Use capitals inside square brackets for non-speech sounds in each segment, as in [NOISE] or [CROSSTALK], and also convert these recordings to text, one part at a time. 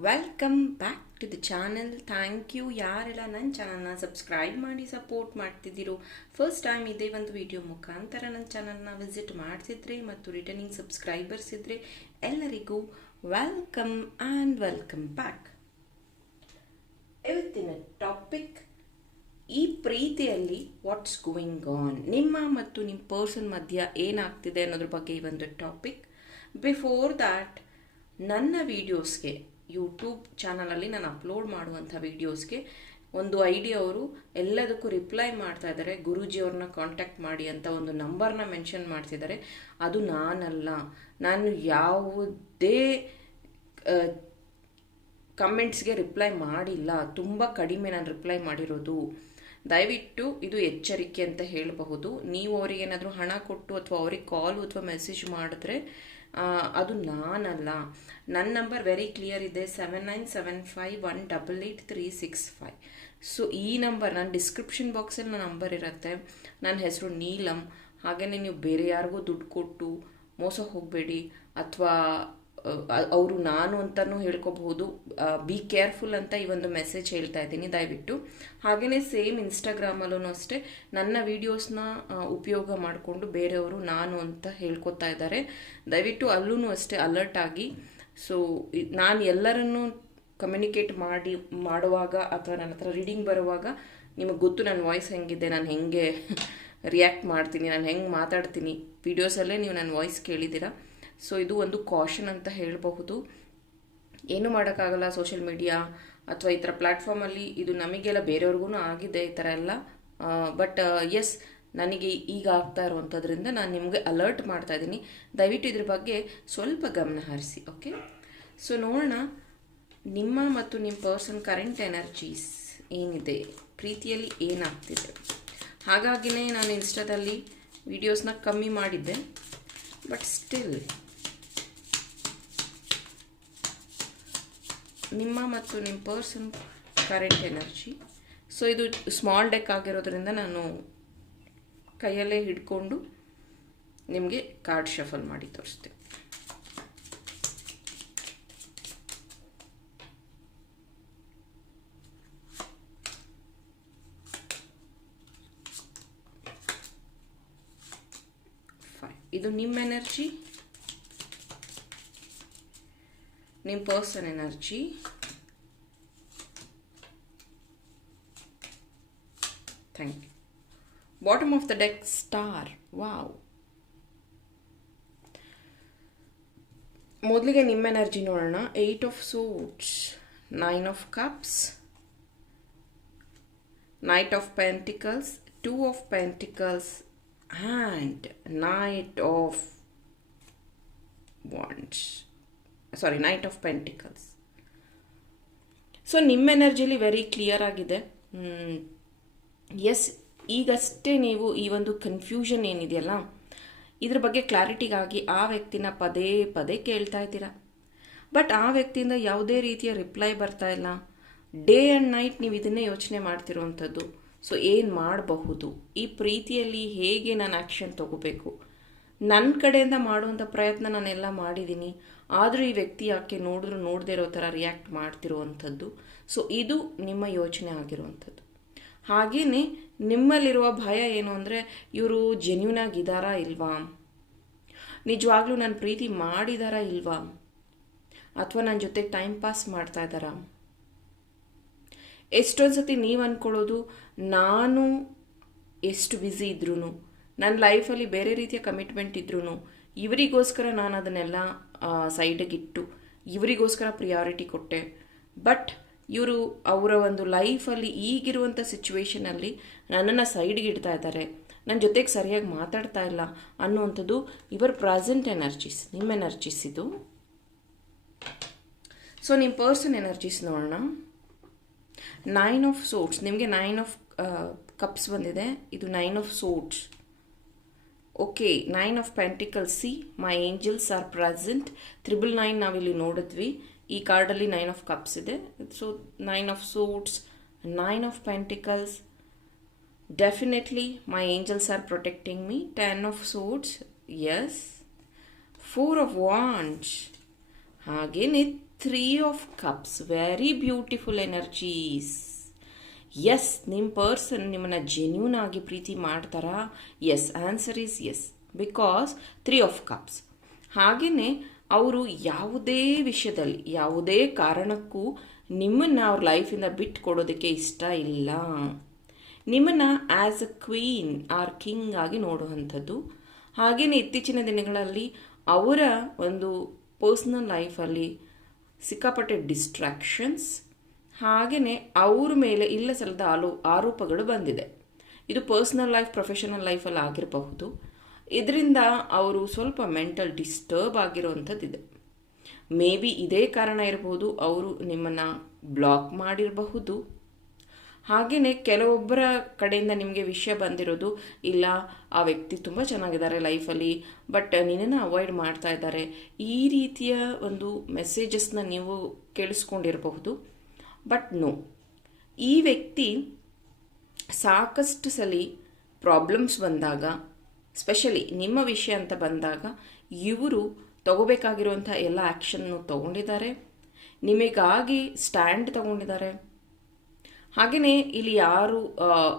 The channel thank you ಯಾರೆಲ್ಲ ನನ್ನ ಚಾನಲ್ನ ಸಬ್ಸ್ಕ್ರೈಬ್ ಮಾಡಿ ಸಪೋರ್ಟ್ ಮಾಡ್ತಿದ್ದೀರೋ ಫಸ್ಟ್ ಟೈಮ್ ಇದೇ ಒಂದು ವಿಡಿಯೋ ಮುಖಾಂತರ ನನ್ನ ಚಾನಲ್ನ ವಿಸಿಟ್ ಮಾಡ್ತಿದ್ರೆ ಮತ್ತು ರಿಟರ್ನಿಂಗ್ ಸಬ್ಸ್ಕ್ರೈಬರ್ಸ್ ಇದ್ದರೆ ಎಲ್ಲರಿಗೂ ವೆಲ್ಕಮ್ ಆ್ಯಂಡ್ ವೆಲ್ಕಮ್ ಬ್ಯಾಕ್ ಇವತ್ತಿನ ಟಾಪಿಕ್ ಈ ಪ್ರೀತಿಯಲ್ಲಿ ವಾಟ್ಸ್ ಗೋಯಿಂಗ್ ಆನ್ ನಿಮ್ಮ ಮತ್ತು ನಿಮ್ಮ ಪರ್ಸನ್ ಮಧ್ಯ ಏನಾಗ್ತಿದೆ ಅನ್ನೋದ್ರ ಬಗ್ಗೆ ಈ ಒಂದು ಟಾಪಿಕ್ ಬಿಫೋರ್ ದ್ಯಾಟ್ ನನ್ನ ವೀಡಿಯೋಸ್ಗೆ ಯೂಟ್ಯೂಬ್ ಚಾನಲಲ್ಲಿ ನಾನು ಅಪ್ಲೋಡ್ ಮಾಡುವಂಥ ವೀಡಿಯೋಸ್ಗೆ ಒಂದು ಐಡಿ ಅವರು ಎಲ್ಲದಕ್ಕೂ ರಿಪ್ಲೈ ಮಾಡ್ತಾ ಇದ್ದಾರೆ. ಗುರೂಜಿಯವ್ರನ್ನ ಕಾಂಟ್ಯಾಕ್ಟ್ ಮಾಡಿ ಅಂತ ಒಂದು ನಂಬರ್ನ ಮೆನ್ಷನ್ ಮಾಡ್ತಿದ್ದಾರೆ. ಅದು ನಾನಲ್ಲ. ನಾನು ಯಾವುದೇ ಕಮೆಂಟ್ಸ್ಗೆ ರಿಪ್ಲೈ ಮಾಡಿಲ್ಲ. ತುಂಬ ಕಡಿಮೆ ನಾನು ರಿಪ್ಲೈ ಮಾಡಿರೋದು. ದಯವಿಟ್ಟು ಇದು ಎಚ್ಚರಿಕೆ ಅಂತ ಹೇಳಬಹುದು. ನೀವು ಅವರಿಗೆ ಹಣ ಕೊಟ್ಟು ಅಥವಾ ಅವ್ರಿಗೆ ಕಾಲು ಅಥವಾ ಮೆಸೇಜ್ ಮಾಡಿದ್ರೆ ಅದು ನಾನಲ್ಲ. ನನ್ನ ನಂಬರ್ ವೆರಿ ಕ್ಲಿಯರ್ ಇದೆ seven nine seven five one double eight three six five so ಈ ನಂಬರ್ ನನ್ನ ಡಿಸ್ಕ್ರಿಪ್ಷನ್ ಬಾಕ್ಸಲ್ಲಿ ನನ್ನ ನಂಬರ್ ಇರುತ್ತೆ. ನನ್ನ ಹೆಸರು ನೀಲಂ. ಹಾಗೆಯೇ ನೀವು ಬೇರೆ ಯಾರಿಗೂ ದುಡ್ಡು ಕೊಟ್ಟು ಮೋಸ ಹೋಗಬೇಡಿ. ಅಥವಾ ಅವರು ನಾನು ಅಂತಲೂ ಹೇಳ್ಕೋಬಹುದು ಬಿ ಕೇರ್ಫುಲ್ ಅಂತ ಈ ಒಂದು ಮೆಸೇಜ್ ಹೇಳ್ತಾ ಇದ್ದೀನಿ, ದಯವಿಟ್ಟು. ಹಾಗೆಯೇ ಸೇಮ್ ಇನ್ಸ್ಟಾಗ್ರಾಮಲ್ಲೂ ಅಷ್ಟೇ, ನನ್ನ ವೀಡಿಯೋಸ್ನ ಉಪಯೋಗ ಮಾಡಿಕೊಂಡು ಬೇರೆಯವರು ನಾನು ಅಂತ ಹೇಳ್ಕೊತಾ ಇದ್ದಾರೆ. ದಯವಿಟ್ಟು ಅಲ್ಲೂ ಅಷ್ಟೇ ಅಲರ್ಟ್ ಆಗಿ. ಸೊ ನಾನು ಎಲ್ಲರನ್ನೂ ಕಮ್ಯುನಿಕೇಟ್ ಮಾಡಿ, ಮಾಡುವಾಗ ಅಥವಾ ನನ್ನ ಹತ್ರ ರೀಡಿಂಗ್ ಬರುವಾಗ ನಿಮಗೆ ಗೊತ್ತು ನನ್ನ ವಾಯ್ಸ್ ಹೆಂಗಿದೆ, ನಾನು ಹೆಂಗೆ [LAUGHS] ರಿಯಾಕ್ಟ್ ಮಾಡ್ತೀನಿ, ನಾನು ಹೆಂಗೆ ಮಾತಾಡ್ತೀನಿ. ವೀಡಿಯೋಸಲ್ಲೇ ನೀವು ನನ್ನ ವಾಯ್ಸ್ ಕೇಳಿದ್ದೀರಾ? ಸೊ ಇದು ಒಂದು ಕಾಷನ್ ಅಂತ ಹೇಳಬಹುದು. ಏನು ಮಾಡೋಕ್ಕಾಗಲ್ಲ ಸೋಷಿಯಲ್ ಮೀಡಿಯಾ ಅಥವಾ ಈ ಥರ ಪ್ಲ್ಯಾಟ್ಫಾರ್ಮಲ್ಲಿ ಇದು ನಮಗೆಲ್ಲ ಬೇರೆಯವ್ರಿಗೂ ಆಗಿದೆ ಈ ಥರ ಎಲ್ಲ. ಬಟ್ ಎಸ್ ನನಗೆ ಈಗ ಆಗ್ತಾ ಇರುವಂಥದ್ರಿಂದ ನಾನು ನಿಮಗೆ ಅಲರ್ಟ್ ಮಾಡ್ತಾ ಇದ್ದೀನಿ. ದಯವಿಟ್ಟು ಇದ್ರ ಬಗ್ಗೆ ಸ್ವಲ್ಪ ಗಮನ ಹರಿಸಿ ಓಕೆ ಸೊ ನೋಡೋಣ, ನಿಮ್ಮ ಮತ್ತು ನಿಮ್ಮ ಪರ್ಸನ್ ಕರೆಂಟ್ ಎನರ್ಜೀಸ್ ಏನಿದೆ? ಪ್ರೀತಿಯಲ್ಲಿ ಏನಾಗ್ತಿದೆ? ಹಾಗಾಗಿನೇ ನಾನು ಇನ್ಸ್ಟಾದಲ್ಲಿ ವೀಡಿಯೋಸ್ನ ಕಮ್ಮಿ ಮಾಡಿದ್ದೆ ಬಟ್ ಸ್ಟಿಲ್ ನಿಮ್ಮ ಮತ್ತು ನಿಮ್ಮ ಪರ್ಸನ್ ಕರೆಂಟ್ ಎನರ್ಜಿ ಸೊ ಇದು ಸ್ಮಾಲ್ ಡೆಕ್ ಆಗಿರೋದ್ರಿಂದ ನಾನು ಕೈಯಲ್ಲೇ ಹಿಡ್ಕೊಂಡು ನಿಮಗೆ ಕಾರ್ಡ್ ಶಫಲ್ ಮಾಡಿ ತೋರಿಸ್ತೇನೆ ಇದು ನಿಮ್ಮ ಎನರ್ಜಿ ನಿಮ್ಮ person energy thank you bottom of the deck star wow ಮೊದಲಿಗೆ ನಿಮ್ಮ ಎನರ್ಜಿ ನೋಡೋಣ eight of swords nine of cups knight of pentacles two of pentacles and knight of wands sorry knight of pentacles so ನಿಮ್ಮ ಎನರ್ಜಿಲಿ very clear ಆಗಿದೆ. Yes ಈಗಷ್ಟೇ ನೀವು ಈ ಒಂದು ಕನ್ಫ್ಯೂಷನ್ ಏನಿದೆಯಲ್ಲ, ಇದ್ರ ಬಗ್ಗೆ ಕ್ಲಾರಿಟಿಗಾಗಿ ಆ ವ್ಯಕ್ತಿನ ಪದೇ ಪದೇ ಕೇಳ್ತಾ ಇದ್ದೀರಾ? ಬಟ್ ಆ ವ್ಯಕ್ತಿಯಿಂದ ಯಾವುದೇ ರೀತಿಯ ರಿಪ್ಲೈ ಬರ್ತಾ ಇಲ್ಲ. ಡೇ ಆ್ಯಂಡ್ ನೈಟ್ ನೀವು ಇದನ್ನೇ ಯೋಚನೆ ಮಾಡ್ತಿರೋವಂಥದ್ದು. ಸೊ ಏನು ಮಾಡಬಹುದು? ಈ ಪ್ರೀತಿಯಲ್ಲಿ ಹೇಗೆ ನಾನು ಆ್ಯಕ್ಷನ್ ತಗೋಬೇಕು? ನನ್ನ ಕಡೆಯಿಂದ ಮಾಡುವಂಥ ಪ್ರಯತ್ನ ನಾನೆಲ್ಲ ಮಾಡಿದ್ದೀನಿ ಆದರೂ ಈ ವ್ಯಕ್ತಿ ಯಾಕೆ ನೋಡಿದ್ರು ನೋಡದೇ ಇರೋ ಥರ ರಿಯಾಕ್ಟ್ ಮಾಡ್ತಿರುವಂಥದ್ದು. ಸೊ ಇದು ನಿಮ್ಮ ಯೋಚನೆ ಆಗಿರುವಂಥದ್ದು. ಹಾಗೆಯೇ ನಿಮ್ಮಲ್ಲಿರುವ ಭಯ ಏನು ಅಂದರೆ, ಇವರು ಜೆನ್ಯೂನ್ ಆಗಿದ್ದಾರಾ ಇಲ್ವಾ? ನಿಜವಾಗ್ಲೂ ನನ್ನ ಪ್ರೀತಿ ಮಾಡಿದಾರಾ ಇಲ್ವಾ? ಅಥವಾ ನನ್ನ ಜೊತೆ ಟೈಮ್ ಪಾಸ್ ಮಾಡ್ತಾ ಇದ್ದಾರಾ ಎಷ್ಟೊಂದು ಸತಿ ನೀವು ಅಂದ್ಕೊಳ್ಳೋದು ನಾನು ಎಷ್ಟು ಬ್ಯುಸಿ ಇದ್ರೂ ನನ್ನ ಲೈಫಲ್ಲಿ ಬೇರೆ ರೀತಿಯ ಕಮಿಟ್ಮೆಂಟ್ ಇದ್ರೂ ಇವರಿಗೋಸ್ಕರ ನಾನು ಅದನ್ನೆಲ್ಲ ಸೈಡಿಗಿಟ್ಟು, ಇವರಿಗೋಸ್ಕರ ಪ್ರಿಯಾರಿಟಿ ಕೊಟ್ಟೆ. ಬಟ್ ಇವರು ಅವರ ಒಂದು ಲೈಫಲ್ಲಿ ಈಗಿರುವಂಥ ಸಿಚುವೇಷನಲ್ಲಿ ನನ್ನನ್ನು ಸೈಡ್ಗೆ ಇಡ್ತಾ ಇದ್ದಾರೆ ನನ್ನ ಜೊತೆಗೆ ಸರಿಯಾಗಿ ಮಾತಾಡ್ತಾ ಇಲ್ಲ ಅನ್ನುವಂಥದ್ದು ಇವರ ಪ್ರೆಸೆಂಟ್ ಎನರ್ಜೀಸ್ ನಿಮ್ಮ ಎನರ್ಜೀಸ್ ಇದು. ಸೊ ನಿಮ್ಮ ಪರ್ಸನ್ ಎನರ್ಜೀಸ್ ನೋಡೋಣ. ನೈನ್ ಆಫ್ ಸೋಟ್ಸ್ ನಿಮಗೆ ನೈನ್ ಆಫ್ ಕಪ್ಸ್ ಬಂದಿದೆ. ಇದು nine of swords okay nine of pentacle see my angels are present triple nine ನಾವಿಲ್ಲಿ ನೋಡಿದ್ವಿ. ಈ ಕಾರ್ಡಲ್ಲಿ ನೈನ್ ಆಫ್ ಕಪ್ಸ್ ಇದೆ. So nine of swords nine of pentacles definitely my angels are protecting me ten of swords yes four of wands ಹಾಗೆಯೇ three of cups very beautiful energies yes ನಿಮ್ಮ person ನಿಮ್ಮನ್ನು genuine ಆಗಿ ಪ್ರೀತಿ ಮಾಡ್ತಾರಾ? Yes answer is yes because three of cups ಹಾಗೆಯೇ ಅವರು ಯಾವುದೇ ವಿಷಯದಲ್ಲಿ, ಯಾವುದೇ ಕಾರಣಕ್ಕೂ ನಿಮ್ಮನ್ನು ಅವ್ರ ಲೈಫಿಂದ ಬಿಟ್ಟು ಕೊಡೋದಕ್ಕೆ ಇಷ್ಟ ಇಲ್ಲ. ನಿಮ್ಮನ್ನು as a queen or king ಆಗಿ ನೋಡುವಂಥದ್ದು. ಹಾಗೆಯೇ ಇತ್ತೀಚಿನ ದಿನಗಳಲ್ಲಿ ಅವರ ಒಂದು ಪರ್ಸ್ನಲ್ ಲೈಫಲ್ಲಿ ಸಿಕ್ಕಾಪಟ್ಟೆ ಡಿಸ್ಟ್ರಾಕ್ಷನ್ಸ್ ಹಾಗೆಯೇ ಅವ್ರ ಮೇಲೆ ಇಲ್ಲ ಸಲ್ಲದ ಆಲೋ, ಆರೋಪಗಳು ಬಂದಿದೆ. ಇದು ಪರ್ಸ್ನಲ್ ಲೈಫ್ ಪ್ರೊಫೆಷನಲ್ ಲೈಫಲ್ಲಿ ಆಗಿರಬಹುದು. ಇದರಿಂದ ಅವರು ಸ್ವಲ್ಪ ಮೆಂಟಲ್ ಡಿಸ್ಟರ್ಬ್ ಆಗಿರುವಂಥದ್ದಿದೆ. ಮೇ ಬಿ ಇದೇ ಕಾರಣ ಇರಬಹುದು, ಅವರು ನಿಮ್ಮನ್ನು ಬ್ಲಾಕ್ ಮಾಡಿರಬಹುದು. ಹಾಗೆಯೇ ಕೆಲವೊಬ್ಬರ ಕಡೆಯಿಂದ ನಿಮಗೆ ವಿಷಯ ಬಂದಿರೋದು, ಇಲ್ಲ, ಆ ವ್ಯಕ್ತಿ ತುಂಬ ಚೆನ್ನಾಗಿದ್ದಾರೆ ಲೈಫಲ್ಲಿ ಬಟ್ ನಿನ್ನನ್ನು ಅವಾಯ್ಡ್ ಮಾಡ್ತಾ ಇದ್ದಾರೆ. ಈ ರೀತಿಯ ಒಂದು ಮೆಸೇಜಸ್ನ ನೀವು ಕೇಳಿಸ್ಕೊಂಡಿರಬಹುದು. But no. ಈ ವ್ಯಕ್ತಿ ಸಾಕಷ್ಟು ಸಲ ಪ್ರಾಬ್ಲಮ್ಸ್ ಬಂದಾಗ, ಸ್ಪೆಷಲಿ ನಿಮ್ಮ ವಿಷಯ ಅಂತ ಬಂದಾಗ, ಇವರು ತಗೋಬೇಕಾಗಿರುವಂಥ ಎಲ್ಲ ಆ್ಯಕ್ಷನ್ನು ತಗೊಂಡಿದ್ದಾರೆ. ನಿಮಗಾಗಿ ಸ್ಟ್ಯಾಂಡ್ ತಗೊಂಡಿದ್ದಾರೆ. ಹಾಗೆಯೇ ಇಲ್ಲಿ ಯಾರು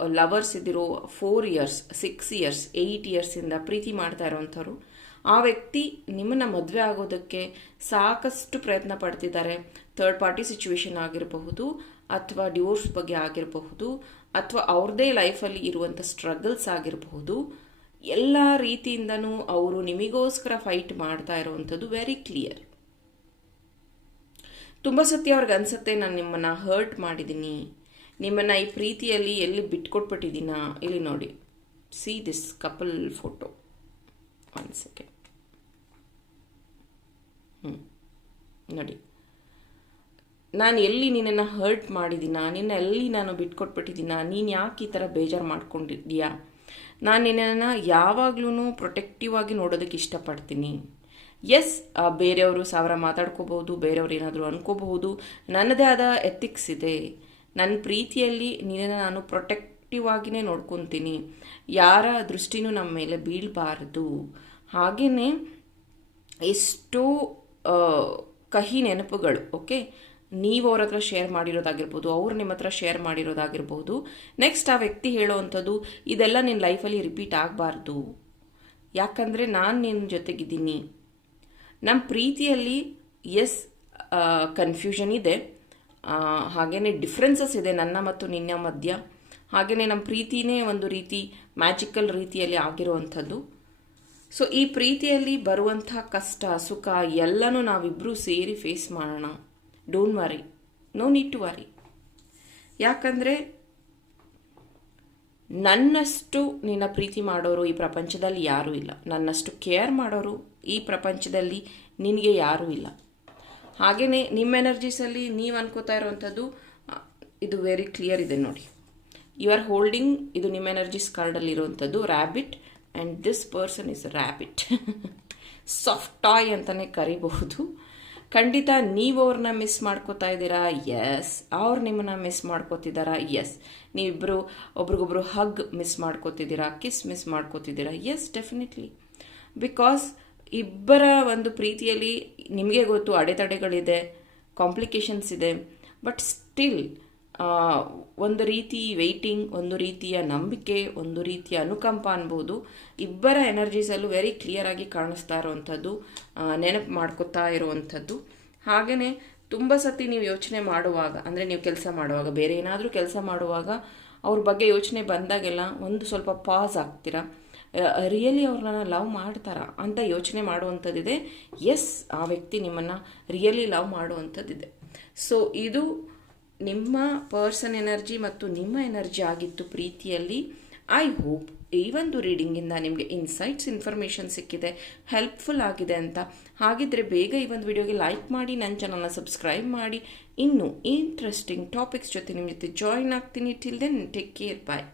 lovers ಇದ್ದಿರೋ four years six years eight ಇಯರ್ಸಿಂದ ಪ್ರೀತಿ ಮಾಡ್ತಾ ಇರೋವಂಥವ್ರು ಆ ವ್ಯಕ್ತಿ ನಿಮ್ಮನ್ನು ಮದುವೆ ಆಗೋದಕ್ಕೆ ಸಾಕಷ್ಟು ಪ್ರಯತ್ನ ಪಡ್ತಿದ್ದಾರೆ. ಥರ್ಡ್ ಪಾರ್ಟಿ ಸಿಚುವೇಶನ್ ಆಗಿರಬಹುದು ಅಥವಾ ಡಿವೋರ್ಸ್ ಬಗ್ಗೆ ಆಗಿರಬಹುದು ಅಥವಾ ಅವ್ರದ್ದೇ ಲೈಫಲ್ಲಿ ಇರುವಂಥ ಸ್ಟ್ರಗಲ್ಸ್ ಆಗಿರಬಹುದು. ಎಲ್ಲ ರೀತಿಯಿಂದನೂ ಅವರು ನಿಮಗೋಸ್ಕರ ಫೈಟ್ ಮಾಡ್ತಾ ಇರುವಂಥದ್ದು ವೆರಿ ಕ್ಲಿಯರ್ ತುಂಬ ಸತಿ ಅವ್ರಿಗೆ ಅನ್ಸುತ್ತೆ, ನಾನು ನಿಮ್ಮನ್ನು ಹರ್ಟ್ ಮಾಡಿದ್ದೀನಿ ನಿಮ್ಮನ್ನು ಈ ಪ್ರೀತಿಯಲ್ಲಿ ಎಲ್ಲಿ ಬಿಟ್ಕೊಟ್ಬಿಟ್ಟಿದ್ದೀನಾ ಇಲ್ಲಿ ನೋಡಿ. See this couple photo one second ಹ್ಞೂ ನೋಡಿ. ನಾನು ಎಲ್ಲಿ ನಿನ್ನನ್ನು ಹರ್ಟ್ ಮಾಡಿದ್ದೀನ ನಿನ್ನ ಎಲ್ಲಿ ನಾನು ಬಿಟ್ಕೊಟ್ಬಿಟ್ಟಿದ್ದೀನ, ನೀನು ಯಾಕೆ ಈ ಥರ ಬೇಜಾರು ಮಾಡ್ಕೊಂಡಿದ್ದೀಯಾ? ನಾನು ನಿನ್ನನ್ನು ಯಾವಾಗ್ಲೂ ಪ್ರೊಟೆಕ್ಟಿವ್ ಆಗಿ ನೋಡೋದಕ್ಕೆ ಇಷ್ಟಪಡ್ತೀನಿ. ಎಸ್ ಬೇರೆಯವರು ಸಾವಿರ ಮಾತಾಡ್ಕೋಬಹುದು, ಬೇರೆಯವರು ಏನಾದರೂ ಅನ್ಕೋಬಹುದು. ನನ್ನದೇ ಆದ ಎಥಿಕ್ಸ್ ಇದೆ. ನನ್ನ ಪ್ರೀತಿಯಲ್ಲಿ ನಿನ್ನನ್ನು ನಾನು ಪ್ರೊಟೆಕ್ಟಿವ್ ಆಗಿನೇ ನೋಡ್ಕೊತೀನಿ. ಯಾರ ದೃಷ್ಟಿನೂ ನಮ್ಮ ಮೇಲೆ ಬೀಳಬಾರ್ದು. ಹಾಗೆಯೇ ಎಷ್ಟೋ ಕಹಿ ನೆನಪುಗಳು, ಓಕೆ? ನೀವು ಅವ್ರ ಹತ್ರ ಶೇರ್ ಮಾಡಿರೋದಾಗಿರ್ಬೋದು, ಅವ್ರು ನಿಮ್ಮ ಹತ್ರ ಶೇರ್ ಮಾಡಿರೋದಾಗಿರ್ಬೋದು. ನೆಕ್ಸ್ಟ್ ಆ ವ್ಯಕ್ತಿ ಹೇಳೋವಂಥದ್ದು, ಇದೆಲ್ಲ ನಿನ್ನ ಲೈಫಲ್ಲಿ ರಿಪೀಟ್ ಆಗಬಾರ್ದು. ಯಾಕಂದರೆ ನಾನು ನಿನ್ನ ಜೊತೆಗಿದ್ದೀನಿ. ನಮ್ಮ ಪ್ರೀತಿಯಲ್ಲಿ ಎಸ್ ಕನ್ಫ್ಯೂಷನ್ ಇದೆ. ಹಾಗೆಯೇ ಡಿಫ್ರೆನ್ಸಸ್ ಇದೆ ನನ್ನ ಮತ್ತು ನಿನ್ನ ಮಧ್ಯ. ಹಾಗೆಯೇ ನಮ್ಮ ಪ್ರೀತಿನೇ ಒಂದು ರೀತಿ ಮ್ಯಾಜಿಕಲ್ ರೀತಿಯಲ್ಲಿ ಆಗಿರುವಂಥದ್ದು. ಸೊ ಈ ಪ್ರೀತಿಯಲ್ಲಿ ಬರುವಂಥ ಕಷ್ಟ, ಸುಖ ಎಲ್ಲನೂ ನಾವಿಬ್ಬರೂ ಸೇರಿ ಫೇಸ್ ಮಾಡೋಣ. Don't worry no need to worry ಯಾಕಂದರೆ ನನ್ನಷ್ಟು ನಿನ್ನ ಪ್ರೀತಿ ಮಾಡೋರು ಈ ಪ್ರಪಂಚದಲ್ಲಿ ಯಾರೂ ಇಲ್ಲ. ನನ್ನಷ್ಟು ಕೇರ್ ಮಾಡೋರು ಈ ಪ್ರಪಂಚದಲ್ಲಿ ನಿನಗೆ ಯಾರೂ ಇಲ್ಲ. ಹಾಗೆಯೇ ನಿಮ್ಮ ಎನರ್ಜೀಸಲ್ಲಿ ನೀವು ಅನ್ಕೋತಾ ಇರುವಂಥದ್ದು ಇದು ವೆರಿ ಕ್ಲಿಯರ್ ಇದೆ ನೋಡಿ. ಯು ಆರ್ ಹೋಲ್ಡಿಂಗ್ ಇದು ನಿಮ್ಮ ಎನರ್ಜಿಸ್ ಕಾರ್ಡಲ್ಲಿ ಇರುವಂಥದ್ದು rabbit and this person is rabbit soft toy ಅಂತಲೇ ಕರಿಬಹುದು. ಖಂಡಿತ ನೀವು ಅವ್ರನ್ನ ಮಿಸ್ ಮಾಡ್ಕೋತಾ ಇದ್ದೀರಾ? ಎಸ್ ಅವ್ರು ನಿಮ್ಮನ್ನ ಮಿಸ್ ಮಾಡ್ಕೋತಿದ್ದಾರಾ? ಎಸ್ ನೀವಿಬ್ಬರು ಒಬ್ರಿಗೊಬ್ರು ಹಗ್ ಮಿಸ್ ಮಾಡ್ಕೋತಿದ್ದೀರಾ? ಕಿಸ್ ಮಿಸ್ ಮಾಡ್ಕೋತಿದ್ದೀರಾ? ಎಸ್ ಡೆಫಿನೆಟ್ಲಿ ಬಿಕಾಸ್ ಇಬ್ಬರ ಒಂದು ಪ್ರೀತಿಯಲ್ಲಿ ನಿಮಗೆ ಗೊತ್ತು ಅಡೆತಡೆಗಳಿದೆ ಕಾಂಪ್ಲಿಕೇಶನ್ಸ್ ಇದೆ ಬಟ್ ಸ್ಟಿಲ್ ಒಂದು ರೀತಿ ವೆಯ್ಟಿಂಗ್ ಒಂದು ರೀತಿಯ ನಂಬಿಕೆ, ಒಂದು ರೀತಿಯ ಅನುಕಂಪ ಅನ್ಬೋದು. ಇಬ್ಬರ ಎನರ್ಜೀಸಲ್ಲೂ ವೆರಿ ಕ್ಲಿಯರ್ ಆಗಿ ಕಾಣಿಸ್ತಾ ಇರುವಂಥದ್ದು ನೆನಪು ಮಾಡ್ಕೋತಾ ಇರುವಂಥದ್ದು. ಹಾಗೆಯೇ ತುಂಬ ಸತಿ ನೀವು ಯೋಚನೆ ಮಾಡುವಾಗ, ಅಂದರೆ ನೀವು ಕೆಲಸ ಮಾಡುವಾಗ, ಬೇರೆ ಏನಾದರೂ ಕೆಲಸ ಮಾಡುವಾಗ ಅವ್ರ ಬಗ್ಗೆ ಯೋಚನೆ ಬಂದಾಗೆಲ್ಲ ಒಂದು ಸ್ವಲ್ಪ ಪಾಸ್ ಆಗ್ತೀರಾ? ರಿಯಲಿ ಅವ್ರನ್ನ ಲವ್ ಮಾಡ್ತಾರ ಅಂತ ಯೋಚನೆ ಮಾಡುವಂಥದ್ದಿದೆ. ಎಸ್ ಆ ವ್ಯಕ್ತಿ ನಿಮ್ಮನ್ನು ರಿಯಲಿ ಲವ್ ಮಾಡುವಂಥದ್ದಿದೆ. ಸೊ ಇದು ನಿಮ್ಮ ಪರ್ಸನ್ ಎನರ್ಜಿ ಮತ್ತು ನಿಮ್ಮ ಎನರ್ಜಿ ಆಗಿತ್ತು ಪ್ರೀತಿಯಲ್ಲಿ ಐ ಹೋಪ್ ಈ ಒಂದು ರೀಡಿಂಗಿಂದ ನಿಮಗೆ ಇನ್ಸೈಟ್ಸ್ ಇನ್ಫಾರ್ಮೇಷನ್ ಸಿಕ್ಕಿದೆ ಹೆಲ್ಪ್ಫುಲ್ ಆಗಿದೆ ಅಂತ. ಹಾಗಿದ್ರೆ ಬೇಗ ಈ ಒಂದು ವಿಡಿಯೋಗೆ ಲೈಕ್ ಮಾಡಿ, ನನ್ನ ಚಾನಲ್ನ ಸಬ್ಸ್ಕ್ರೈಬ್ ಮಾಡಿ. ಇನ್ನು ಇಂಟ್ರೆಸ್ಟಿಂಗ್ ಟಾಪಿಕ್ಸ್ ಜೊತೆ ನಿಮ್ಮ ಜೊತೆ ಜಾಯಿನ್ ಆಗ್ತೀನಿ. Till then take care bye